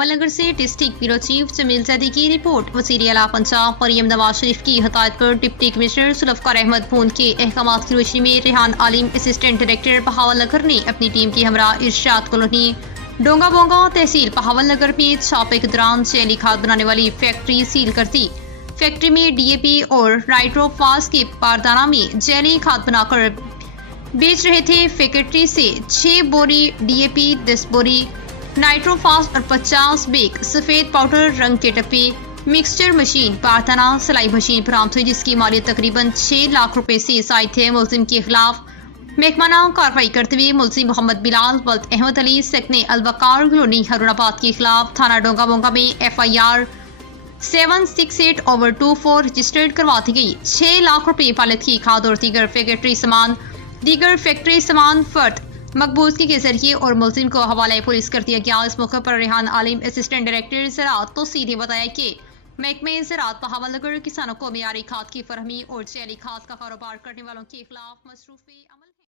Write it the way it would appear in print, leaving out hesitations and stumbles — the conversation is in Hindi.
बहावलनगर से district bureau chief Jamil Zaidi की रिपोर्ट। वज़ीर आला पंजाब मरियम नवाज शरीफ की हदायत पर डिप्टी कमिश्नर जुल्फ़िकार अहमद बूंद के अहकामात की रोशनी में रेहान आलिम असिस्टेंट डायरेक्टर बहावलनगर ने अपनी टीम की हमरा इरशाद कॉलोनी डोंगा बोंगा तहसील बहावलनगर में छापे के दौरान जैली खाद बनाने वाली फैक्ट्री सील कर दी। फैक्ट्री में डीएपी और नाइट्रोफास के पारदाना में जैली खाद बनाकर बेच रहे थे। फैक्ट्री से 6 बोरी डीएपी, 10 बोरी नाइट्रोफास और 50 बैग सफेद पाउडर रंग के डब्बे, मिक्सचर मशीन, पारदाना, सिलाई मशीन बरामद हुई, जिसकी मालियत तकरीबन 6 लाख रुपए से जायद है। मुलजिम के खिलाफ महकमाना कार्रवाई करते हुए मुलजिम मोहम्मद बिलाल वल्द अहमद अली सकने अलवकार कॉलोनी हरुणाबाद के खिलाफ थाना डोंगा बोंगा में FIR 768/24 रजिस्टर्ड करवा दी गई। 6 लाख रुपए मालियत की खाद और दीगर फैक्ट्री सामान फर्द मकबूजगी के जरिए और मुलजिम को हवाले पुलिस कर दिया गया। इस मौके पर रेहान आलिम असिस्टेंट डायरेक्टर ज़राअत तौसील ने बताया कि महकमे ज़राअत बहावलनगर किसानों को मियारी खाद की फरहमी और जैली खाद का कारोबार करने वालों के खिलाफ मसरूफ़ अमल